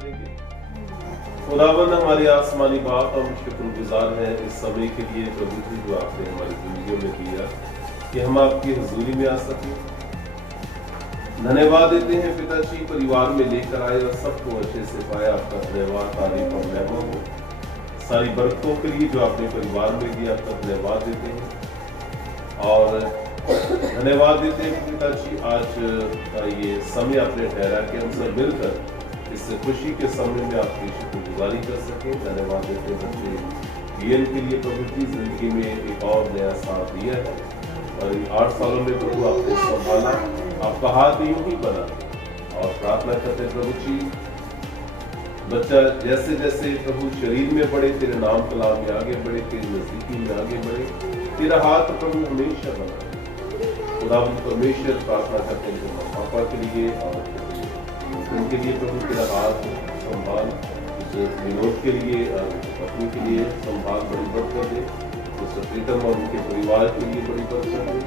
करेंगे। खुदावंद हमारे आसमानी बाप, हम शुक्रगुजार हैं इस समय के लिए प्रभु जी जो आपने हमारी जिंदगियों में दिया कि हम आपकी हुजूरी में आ सकें। धन्यवाद देते हैं पिताजी, परिवार में लेकर आए और सबको अच्छे से पाया। आपका धन्यवाद, तारीफ और महबूब हो। सारी बरकतों के लिए जो आपने परिवार में दिया, आपका धन्यवाद देते हैं और धन्यवाद देते हैं पिताजी, आज ये समय आपने ठहरा कि हम सब मिलकर इस खुशी के समय में आपकी शुक्रगुजारी कर सकें। धन्यवाद देते हैं बच्चे वीएन के लिए प्रभु जी, जिंदगी में एक और नया साथ दिया है और इन 8 सालों में प्रभु आपने संभाला, आपका हाथ यूं ही बना। और प्रार्थना करते हैं प्रभु जी, बच्चा जैसे जैसे प्रभु शरीर में बढ़े, तेरे नाम कलाम में आगे बढ़े, तेरे नजदीकी में आगे बढ़े, तेरा हाथ प्रभु हमेशा बना। खुदावंद परमेश्वर, प्रार्थना करते हैं पापा के लिए और उनके लिए प्रभु तेरा हाथ संभाल, उस विनोद के लिए पत्नी के लिए संभाल, बड़ी बढ़कर दे, उस प्रीतम और उनके परिवार के लिए बड़ी बढ़कर दे।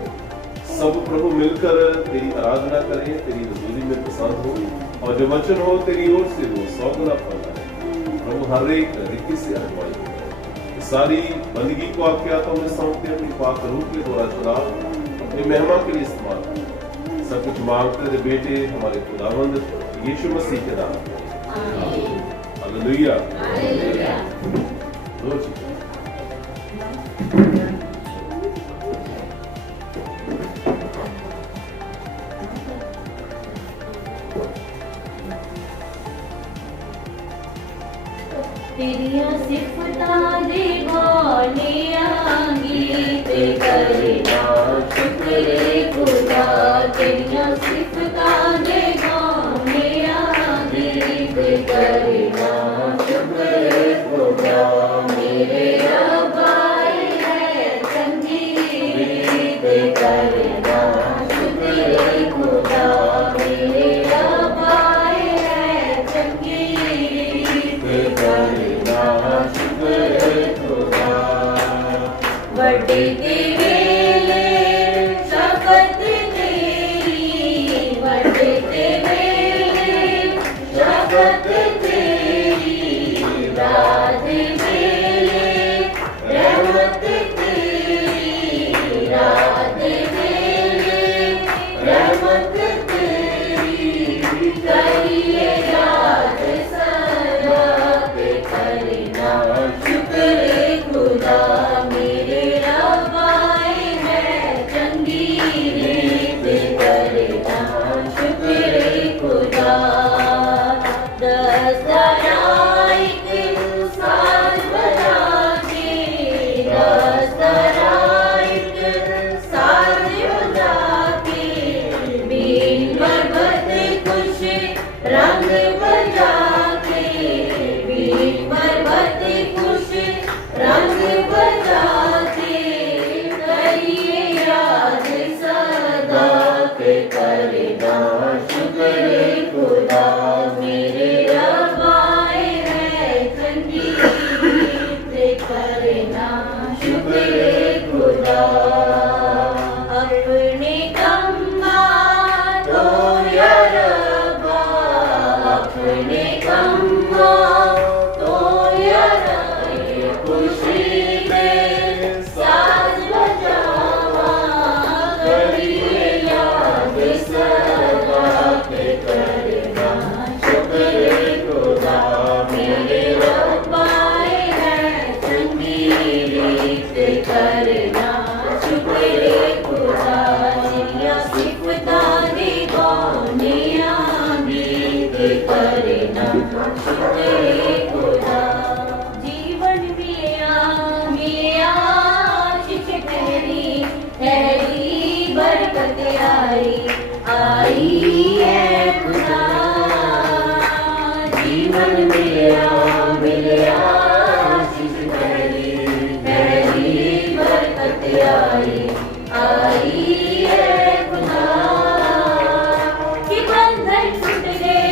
सब प्रभु मिलकर तेरी आराधना करें, तेरी हुजूरी में पसंद हो और जो वचन हो तेरी ओर से हो 100 गुना फल आए। प्रभु हर एक रीति से अगुवाई करें। सारी बंदगी को आपके हाथों में सौंपते हैं, अपनी पाक रूह के द्वारा चुना अपनी महिमा के लिए इस्तेमाल करें। सब कुछ मांगते थे बेटे हमारे खुदावंद यीशु मसीह के नाम में, हालेलुया। तेरिया सिफतां दे गाने गीत करना शुक्र खुदा, तेरिया सिफतां दे गाने गीत करना शुक्र खुदा। मेरे रबाई है चंगी गीत करना शुक्र खुदा, मेरे रबाई है चंगी गीत करना शुक्र खुदा। बड़े तेरे शपथ तेरी, बड़े तेरे शपथ तेरी, रात मेरे रहमत तेरी, रात मेरे रहमत तेरी, करिए याद सदा के करना शुक्र खुदा। मेरे रबाई है चंगी रीत करना शुक्र खुदा। दस्तराइक साज बजा के, दस्तराइक साज बजा के, बीन बरबत खुश रंग बजा के, बीन बरबत खुश रंग बजा के, करिए याद सदा के करना शुक्र खुदा। मेरे रबाई है चंगी रीत करना शुक्र खुदा। अपने कम्मा तो या रब्बा, अपने कम्मा तो या रब्बा, खुशी में साज बजावा, करिए याद सदा के करना शुक्र खुदा। मेरे रबाई है चंगी रीत करना शुक्र खुदा। तेरिया सिफतां दे गाने गीत करना शुक्र खुदा। जीवन में आशीष तेरी तेरी बरकत आई है खुदा। जीवन में आशीष तेरी बरकत आई है खुदा। कि बंधन टूट गए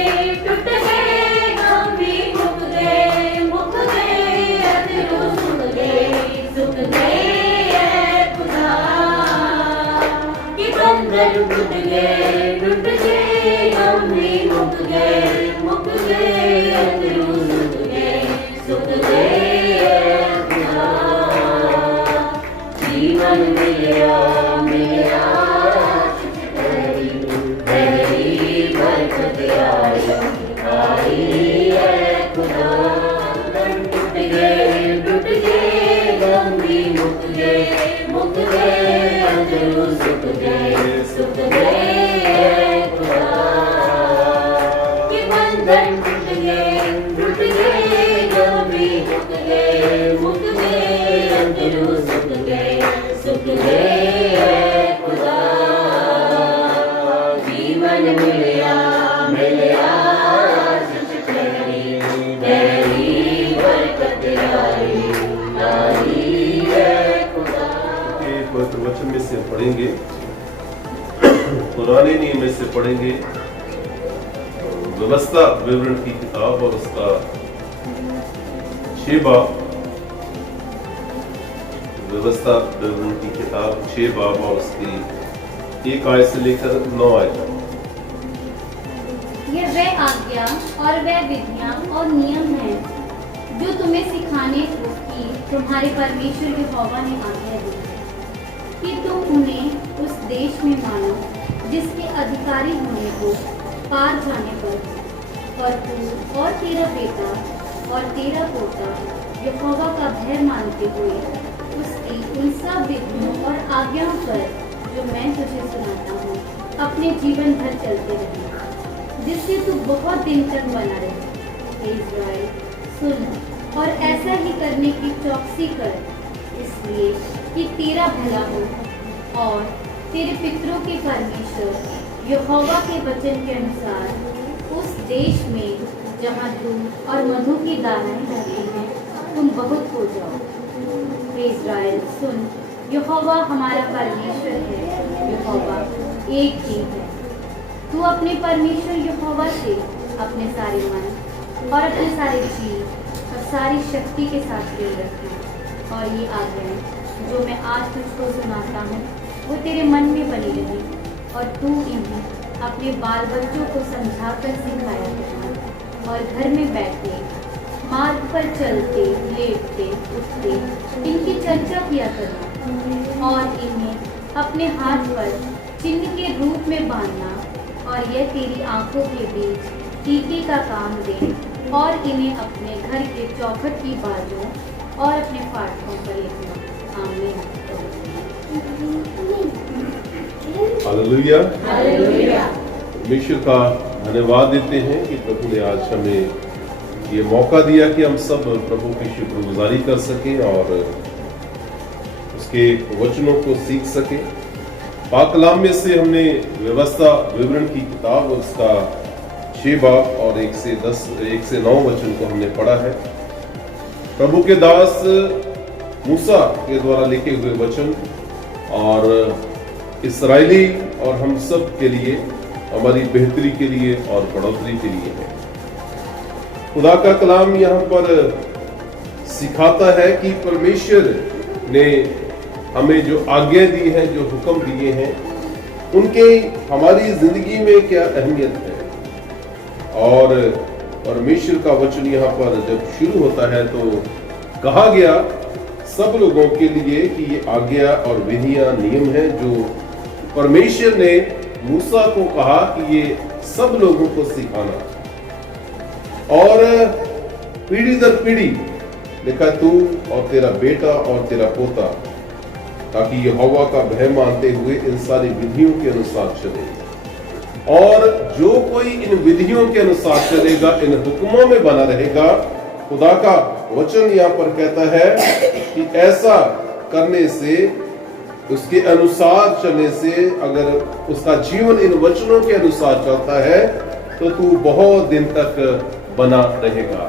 हम भी मुक गए अधरू सुख गए खुदा। कि बंधन टूट गए हम भी मुक गए पढ़ेंगे, पुराने नियम से पढ़ेंगे व्यवस्था विवरण की किताब और उसका 6 बाब, व्यवस्था विवरण की किताब 6 बाब और उसकी 1 आयत से लेकर 9 आयत। ये वह आज्ञा और वह विधियां और नियम हैं जो तुम्हें सिखाने को की तुम्हारे परमेश्वर यहोवा ने आज्ञा दी कि तुम उन्हें उस देश में मानो जिसके अधिकारी होने को पार जाने पर और तू और तेरा बेटा और तेरा पोता यहोवा का भय मानते हुए उसकी उन सब विधियों और आज्ञाओं पर जो मैं तुझे सुनाता हूँ अपने जीवन भर चलते रहे, जिससे तू बहुत दिन तक बना रहे। इस्राएल सुन और ऐसा ही करने की चौकसी कर, इसलिए कि तेरा भला हो और तेरे पितरों के परमेश्वर यहोवा के वचन के अनुसार उस देश में जहाँ दूध और मधु की धाराएं बहती हैं तुम बहुत हो जाओ। इस्राएल सुन, यहोवा हमारा परमेश्वर है, यहोवा एक ही है। तू अपने परमेश्वर यहोवा से अपने सारे मन और अपने सारे जी और सारी शक्ति के साथ प्रेम रखना। और ये आज्ञाएं जो मैं आज तुझको सुनाता हूँ वो तेरे मन में बनी रही और तू इन्हें अपने बाल बच्चों को समझाकर सिखाया करना और घर में बैठे मार्ग पर चलते लेटते उठते इनकी चर्चा किया करना और इन्हें अपने हाथ पर चिन्ह के रूप में बांधना और यह तेरी आंखों के बीच टीके का काम दे और इन्हें अपने घर के चौखट की बाजों और अपने फाटकों पर लिखना। आमीन। हालेलुया। हालेलुया। परमेश्वर का धन्यवाद देते हैं कि प्रभु ने आज हमें ये मौका दिया कि हम सब प्रभु की शुक्रगुजारी कर सकें और उसके वचनों को सीख सकें। पाक कलाम में से हमने व्यवस्था विवरण की किताब उसका 6 बाब और 1 से 9 वचन को हमने पढ़ा है। प्रभु के दास मूसा के द्वारा लिखे हुए वचन और इस्राएली और हम सब के लिए, हमारी बेहतरी के लिए और बढ़ोतरी के लिए है। खुदा का कलाम यहाँ पर सिखाता है कि परमेश्वर ने हमें जो आज्ञा दी है, जो हुक्म दिए हैं, उनके हमारी जिंदगी में क्या अहमियत है। और परमेश्वर का वचन यहाँ पर जब शुरू होता है तो कहा गया सब लोगों के लिए कि ये आज्ञा और विधियां नियम हैं जो परमेश्वर ने मूसा को कहा कि ये सब लोगों को सिखाना और पीढ़ी दर पीढ़ी लिखा तू और तेरा बेटा और तेरा पोता, ताकि यहोवा का भय मानते हुए इन सारी विधियों के अनुसार चले। और जो कोई इन विधियों के अनुसार चलेगा, इन हुक्मों में बना रहेगा, खुदा का वचन यहाँ पर कहता है कि ऐसा करने से, उसके अनुसार चलने से, अगर उसका जीवन इन वचनों के अनुसार चलता है तो तू बहुत दिन तक बना रहेगा।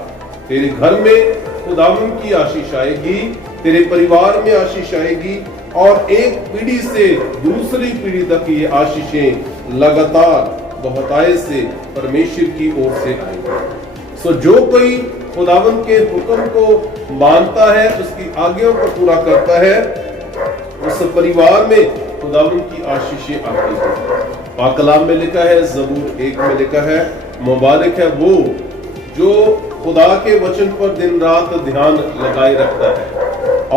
तेरे घर में खुदावन की आशीष आएगी, तेरे परिवार में आशीष आएगी और एक पीढ़ी से दूसरी पीढ़ी तक ये आशीषें लगातार बहुतायत से परमेश्वर की ओर से आएंगी। सो जो कोई खुदावन के हुक्म को मानता है, उसकी आज्ञाओं को पूरा करता है, उस परिवार में खुदावन की आशीषें आती है। पाक कलाम में लिखा है, ज़बूर 1 में लिखा है, मुबारक है वो जो खुदा के वचन पर दिन रात ध्यान लगाए रखता है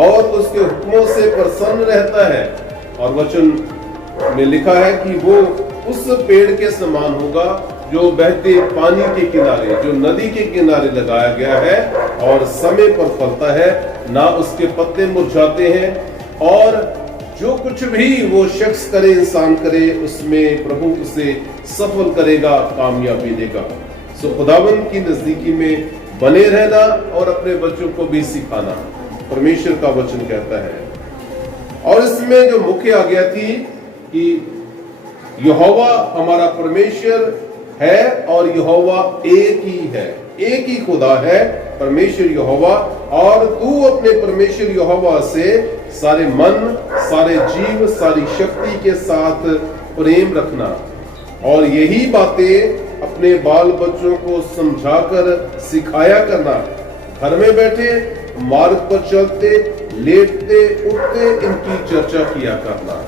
और उसके हुक्मों से प्रसन्न रहता है। और वचन में लिखा है कि वो उस पेड़ के समान होगा जो बहते पानी के किनारे, जो नदी के किनारे लगाया गया है और समय पर फलता है, ना उसके पत्ते मुरझाते हैं। और जो कुछ भी वो शख्स करे, इंसान करे, उसमें प्रभु उसे सफल करेगा, कामयाबी देगा। सो खुदावन की नजदीकी में बने रहना और अपने बच्चों को भी सिखाना, परमेश्वर का वचन कहता है। और इसमें जो मुख्य आज्ञा थी कि यहोवा हमारा परमेश्वर है और यहोवा एक ही है, एक ही खुदा है, परमेश्वर यहोवा और तू अपने परमेश्वर यहोवा से सारे मन, सारे जीव, सारी शक्ति के साथ प्रेम रखना और यही बातें अपने बाल बच्चों को समझाकर सिखाया करना। घर में बैठे, मार्ग पर चलते, लेटते उठते इनकी चर्चा किया करना।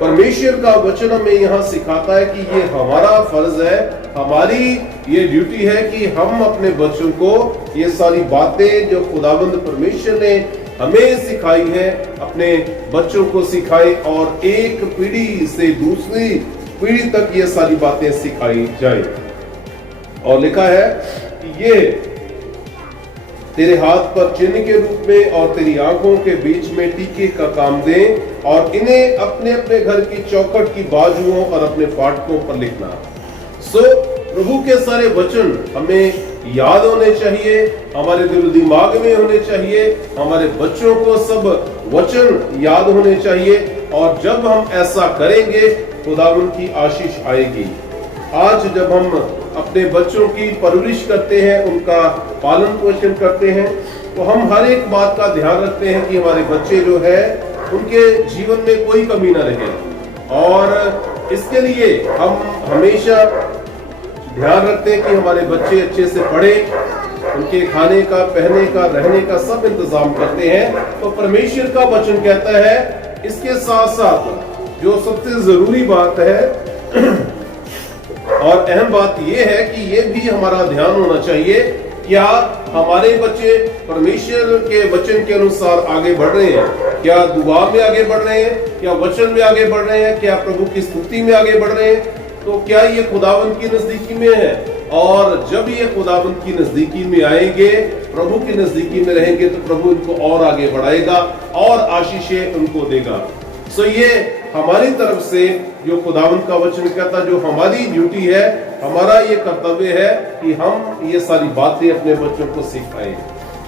परमेश्वर का वचन हमें यहाँ सिखाता है कि ये हमारा फर्ज है, हमारी ये ड्यूटी है कि हम अपने बच्चों को ये सारी बातें जो खुदावंद परमेश्वर ने हमें सिखाई है अपने बच्चों को सिखाए और एक पीढ़ी से दूसरी पीढ़ी तक ये सारी बातें सिखाई जाए। और लिखा है कि ये तेरे हाथ पर चिन्ह के रूप में और तेरी आंखों के बीच में टीके का काम दें और इन्हें अपने अपने घर की चौखट की बाजुओं और अपने फाटकों पर लिखना। प्रभु के सारे वचन हमें याद होने चाहिए, हमारे दिल दिमाग में होने चाहिए, हमारे बच्चों को सब वचन याद होने चाहिए और जब हम ऐसा करेंगे खुदावन की आशीष आएगी। आज जब हम अपने बच्चों की परवरिश करते हैं, उनका पालन पोषण करते हैं, तो हम हर एक बात का ध्यान रखते हैं कि हमारे बच्चे जो है उनके जीवन में कोई कमी ना रहे और इसके लिए हम हमेशा ध्यान रखते हैं कि हमारे बच्चे अच्छे से पढ़े, उनके खाने का, पहने का, रहने का सब इंतजाम करते हैं। तो परमेश्वर का वचन कहता है इसके साथ साथ जो सबसे जरूरी बात है और अहम बात यह है कि ये भी हमारा ध्यान होना चाहिए, क्या हमारे बच्चे परमेश्वर के वचन के अनुसार आगे बढ़ रहे हैं, क्या दुआ में आगे बढ़ रहे हैं, क्या वचन में आगे बढ़ रहे हैं, क्या प्रभु की स्तुति में आगे बढ़ रहे हैं, तो क्या ये खुदावंत की नजदीकी में है। और जब ये खुदावंत की नजदीकी में आएंगे, प्रभु की नजदीकी में रहेंगे, तो प्रभु इनको और आगे बढ़ाएगा और आशीषें उनको देगा। ये हमारी तरफ से जो खुदावंत का वचन कहता, जो हमारी ड्यूटी है, हमारा ये कर्तव्य है कि हम ये सारी बातें अपने बच्चों को सिखाएं।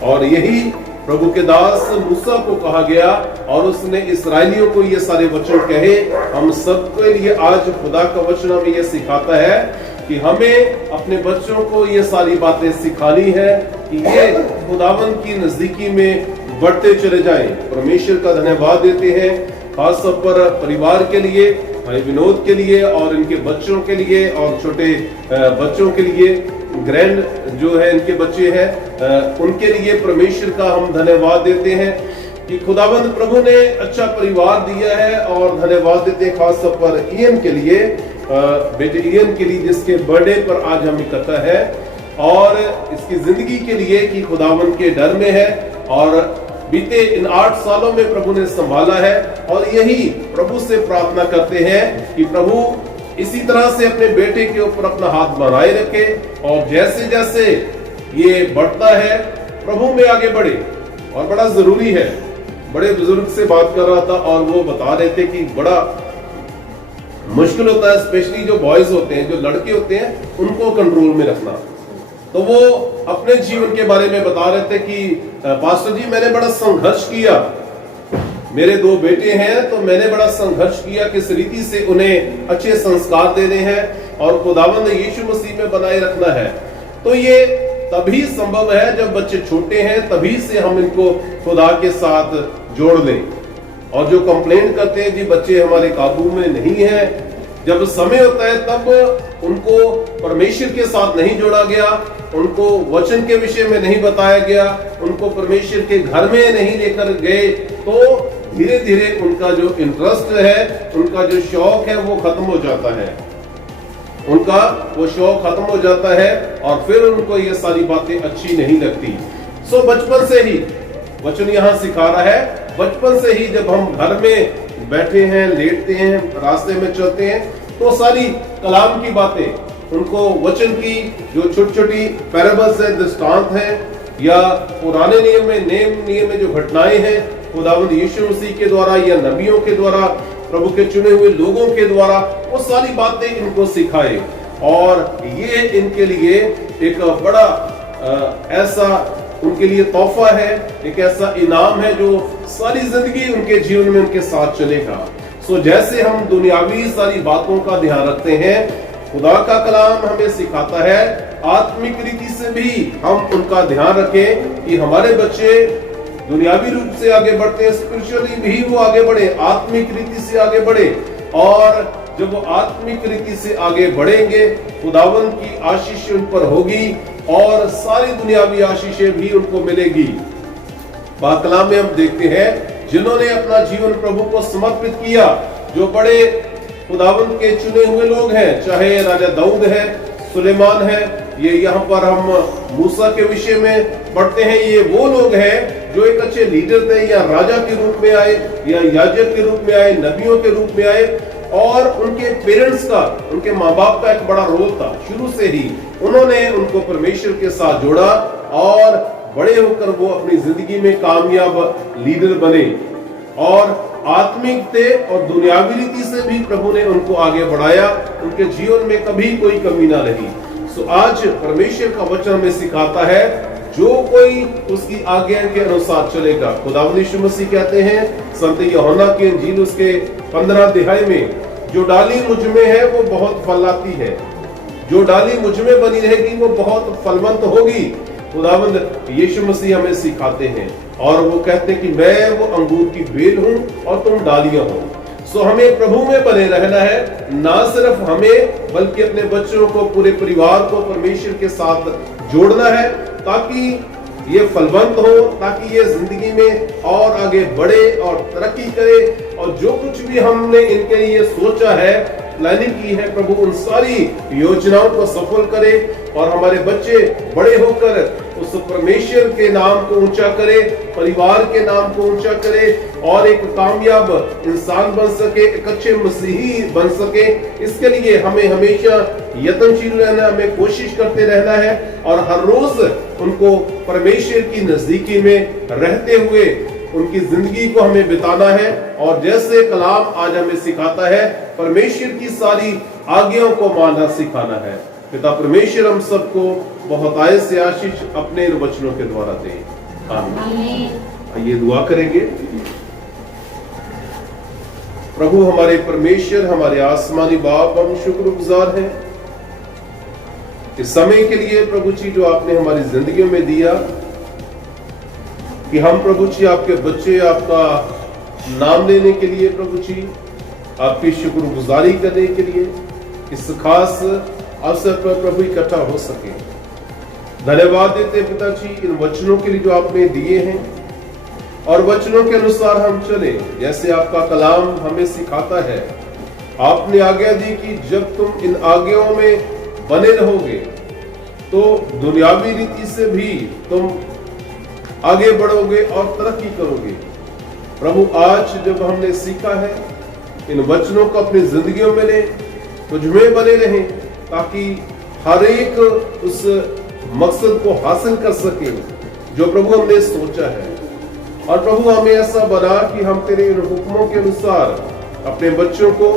और यही प्रभु के दास मूसा को कहा गया और उसने इस्राएलियों को ये सारे वचन कहे। हम सबके लिए आज खुदा का वचन हमें ये सिखाता है कि हमें अपने बच्चों को ये सारी बातें सिखानी है कि ये खुदावंत की नजदीकी में बढ़ते चले जाएं। परमेश्वर का धन्यवाद देते हैं खास तौर पर परिवार के लिए, भाई विनोद के लिए और इनके बच्चों के लिए और छोटे बच्चों के लिए, ग्रैंड जो है इनके बच्चे हैं उनके लिए परमेश्वर का हम धन्यवाद देते हैं कि खुदाबंद प्रभु ने अच्छा परिवार दिया है। और धन्यवाद देते हैं खास तौर पर इयन के लिए, बेटे इयन के लिए जिसके बर्थडे पर आज हम इकट्ठा है और इसकी जिंदगी के लिए कि खुदाबंद के डर में है और बीते इन 8 सालों में प्रभु ने संभाला है। और यही प्रभु से प्रार्थना करते हैं कि प्रभु इसी तरह से अपने बेटे के ऊपर अपना हाथ बनाए रखे और जैसे जैसे ये बढ़ता है प्रभु में आगे बढ़े। और बड़ा जरूरी है, बड़े बुजुर्ग से बात कर रहा था और वो बता रहे थे कि बड़ा मुश्किल होता है, स्पेशली जो बॉयज होते हैं, जो लड़के होते हैं, उनको कंट्रोल में रखना। तो वो अपने जीवन के बारे में बता रहे थे कि पास्टर जी मैंने बड़ा संघर्ष किया, मेरे 2 बेटे हैं तो मैंने बड़ा संघर्ष किया किस रीति से उन्हें अच्छे संस्कार देने हैं और खुदावंद यीशु मसीह में बनाए रखना है। तो ये तभी संभव है जब बच्चे छोटे हैं, तभी से हम इनको खुदा के साथ जोड़ लें। और जो कंप्लेंट करते हैं जी बच्चे हमारे काबू में नहीं है, जब समय होता है तब उनको परमेश्वर के साथ नहीं जोड़ा गया, उनको वचन के विषय में नहीं बताया गया, उनको परमेश्वर के घर में नहीं लेकर गए, तो धीरे धीरे उनका जो इंटरेस्ट है, उनका जो शौक है वो खत्म हो जाता है, उनका वो शौक खत्म हो जाता है और फिर उनको ये सारी बातें अच्छी नहीं लगती। बचपन से ही वचन यहाँ सिखा रहा है, बचपन से ही जब हम घर में बैठे हैं, लेटते हैं, रास्ते में चलते हैं, तो सारी कलाम की बातें उनको वचन की जो छोटी छोटी पैराबल्स है, दृष्टांत है या पुराने नियम में जो घटनाएं हैं खुदावंद यीशु मसीह के द्वारा या नबियों के द्वारा, प्रभु के चुने हुए लोगों के द्वारा, वो सारी बातें इनको सिखाए। और ये इनके लिए एक बड़ा ऐसा उनके लिए तोहफा है, एक ऐसा इनाम है जो सारी जिंदगी उनके जीवन में उनके साथ चलेगा। जैसे हम दुनियावी सारी बातों का ध्यान रखते हैं, खुदा का कलाम हमें सिखाता है आत्मिक रीति से भी हम उनका ध्यान रखें कि हमारे बच्चे दुनियावी रूप से आगे बढ़ते हैं, स्पिरिचुअली भी वो आगे बढ़े, आत्मिक रीति से आगे बढ़े। और जब वो आत्मिक रीति से आगे बढ़ेंगे, खुदावंद की आशीष उन पर होगी और सारी दुनियावी आशीषें भी उनको मिलेगी। पाकलाम में हम देखते हैं जिन्होंने अपना जीवन प्रभु को समर्पित किया, जो बड़े खुदावंद के चुने हुए लोग हैं, चाहे राजा दाऊद है, सुलेमान है, ये यहाँ पर हम मूसा के विषय में पढ़ते हैं, ये वो लोग हैं जो एक अच्छे लीडर थे, या राजा के रूप में आए, या याजक के रूप में आए, नबियों के रूप में आए। और उनके पेरेंट्स का, उनके माँ बाप का एक बड़ा रोल था। शुरू से ही उन्होंने उनको परमेश्वर के साथ जोड़ा और बड़े होकर वो अपनी जिंदगी में कामयाब लीडर बने और आत्मिक थे और दुनियावी रीति से भी प्रभु ने उनको आगे बढ़ाया। उनके जीवन में कभी कोई कमी ना रही। सो आज परमेश्वर का वचन हमें सिखाता है, जो कोई उसकी आज्ञा के अनुसार चलेगा। खुदावंद यीशु मसीह कहते हैं संत यूहन्ना की इंजील उसके 15 अध्याय में, जो डाली मुझ में है वो बहुत फल लाती है, जो डाली मुझ में बनी रहेगी वो बहुत फलवंत होगी। खुदावंद यीशु मसीह हमें सिखाते हैं और वो कहते हैं कि मैं वो अंगूर की बेल हूं और तुम डालियां हो। सो हमें प्रभु में बने रहना है, ना सिर्फ हमें बल्कि अपने बच्चों को, पूरे परिवार को परमेश्वर के साथ जोड़ना है, ताकि ये फलवंत हो, ताकि ये जिंदगी में और आगे बढ़े और तरक्की करे। और जो कुछ भी हमने इनके लिए सोचा है, प्लानिंग की है, प्रभु उन सारी योजनाओं को सफल करे और हमारे बच्चे बड़े होकर उस परमेश्वर के नाम को ऊंचा करे, परिवार के नाम को ऊंचा करे और एक कामयाब इंसान बन सके, एक अच्छे मसीही बन सके। इसके लिए हमें हमेशा यत्नशील रहना, हमें कोशिश करते रहना है और हर रोज उनको परमेश्वर की नजदीकी में रहते हुए उनकी जिंदगी को हमें बिताना है। और जैसे कलाम आज हमें सिखाता है, परमेश्वर की सारी आज्ञाओं को मानना सिखाना है। पिता परमेश्वर हम सबको बहुत आय से आशीष अपने वचनों के द्वारा दे। आमीन। आइए दुआ करेंगे। प्रभु हमारे परमेश्वर, हमारे आसमानी बाप, हम शुक्रगुजार हैं इस समय के लिए प्रभु जी जो आपने हमारी जिंदगियों में दिया, कि हम प्रभु जी आपके बच्चे आपका नाम लेने के लिए, प्रभु जी आपकी शुक्रगुजारी करने के लिए इस खास अवसर पर प्रभु इकट्ठा हो सके। धन्यवाद देते पिताजी इन वचनों के लिए जो आपने दिए हैं और वचनों के अनुसार हम चले, जैसे आपका कलाम हमें सिखाता है। आपने आज्ञा दी कि जब तुम इन आज्ञाओं में बने रहोगे तो दुनियावी रीति से भी तुम आगे बढ़ोगे और तरक्की करोगे। प्रभु आज जब हमने सीखा है, इन वचनों को अपनी जिंदगियों में ले, तुझमें बने रहें, ताकि हर एक उस मकसद को हासिल कर सके जो प्रभु हमने सोचा है। और प्रभु हमें ऐसा बना कि हम तेरे इन हुक्मों के अनुसार अपने बच्चों को,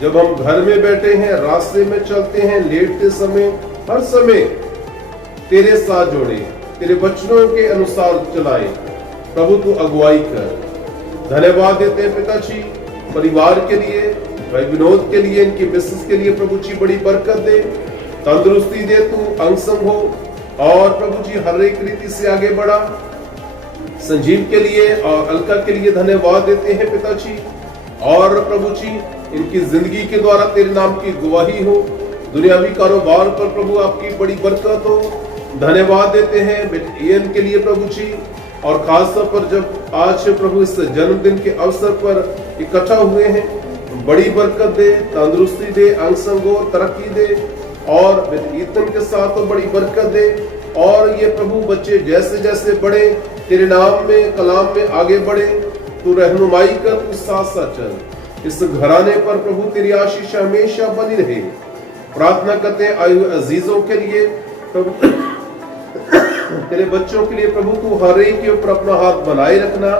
जब हम घर में बैठे हैं, रास्ते में चलते हैं, लेटते समय, हर समय तेरे साथ जोड़े, तेरे वचनों के अनुसार चलाए। प्रभु तू अगुवाई कर। धन्यवाद देते हैं पिताजी परिवार के लिए, भाई विनोद के लिए, इनकी मिसेस के लिए प्रभु जी बड़ी बरकत दे, तंदुरुस्ती दे, तू अंग संग हो और प्रभु जी हर एक रीति से आगे बढ़ा। संजीव के लिए और अलका के लिए धन्यवाद देते हैं पिताजी, और प्रभु जी इनकी जिंदगी के द्वारा तेरे नाम की गवाही हो, दुनियावी कारोबार पर प्रभु आपकी बड़ी बरकत हो। धन्यवाद देते हैं इयन के लिए प्रभु जी, और खास तौर पर जब आज प्रभु इस जन्मदिन के अवसर पर इकट्ठा हुए हैं, बड़ी बरकत दे, तंदुरुस्ती दे, अंग संग हो, तरक्की दे, और ईतन के साथ तो बड़ी बरकत दे। और ये प्रभु बच्चे जैसे जैसे बढ़े, तेरे नाम में, कलाम में आगे बढ़े, तू रहनुमाई कर, तू साथ साथ चल। इस घराने पर प्रभु तेरी आशीष हमेशा बनी रहे। प्रार्थना करते हैं आयु अजीजों के लिए प्रभु, तेरे बच्चों के लिए प्रभु तू हर एक के ऊपर अपना हाथ बनाए रखना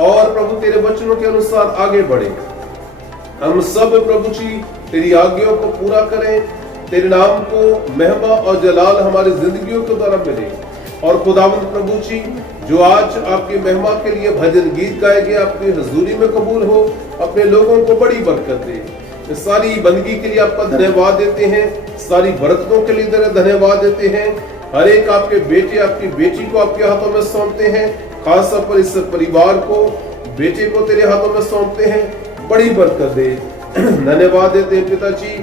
और प्रभु तेरे वचनों के अनुसार आगे बढ़े। हम सब प्रभु जी तेरी आज्ञाओं को पूरा करें, तेरे नाम को महिमा और जलाल हमारी जिंदगियों के द्वारा मिले। और खुदावंद प्रभु जी जो आज आपकी महिमा के लिए भजन गीत गाए गए, आपकी हजूरी में कबूल हो, अपने लोगों को बड़ी बरकत दे। सारी बंदगी के लिए आपका धन्यवाद देते हैं, सारी बरकतों के लिए धन्यवाद देते हैं। हर एक आपके बेटे आपकी बेटी को आपके हाथों में सौंपते हैं, खासतौर पर इस परिवार को, बेटे को तेरे हाथों में सौंपते हैं, बड़ी बरकत दे। धन्यवाद देते हैं पिताजी,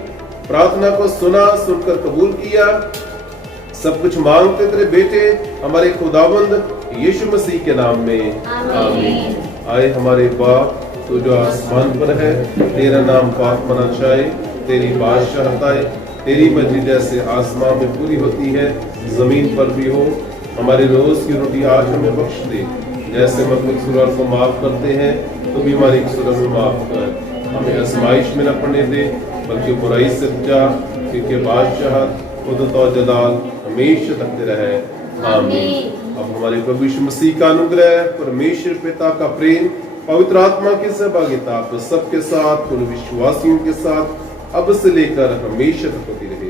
प्रार्थना को सुना, सुनकर कबूल किया, सब कुछ मांगते तेरे बेटे हमारे खुदावंद यीशु मसीह के नाम में, आमीन। आए हमारे बाप तू जो आसमान पर है, तेरा नाम पाक मना जाए, तेरी बादशाहत आए, तेरी मर्जी जैसे आसमान में पूरी होती है जमीन पर भी हो। हमारे रोज की रोटी आज हमें बख्श दे, जैसे हम अपने कसूरवार को माफ करते हैं तो भी हमारी कसूर में माफ कर। हमें आजमाइश में न पड़ने दे, बल्कि बुराई से बचा, क्योंकि बादशाहत, कुदरत और जलाल हमेशा तक रहे, आमीन। अब हमारे प्रभु यीशु मसीह का अनुग्रह, परमेश्वर पिता का प्रेम, पवित्र आत्मा की सहभागिता आप सबके साथ, पूर्ण विश्वासियों के साथ अब से लेकर हमेशा तक होती रहे।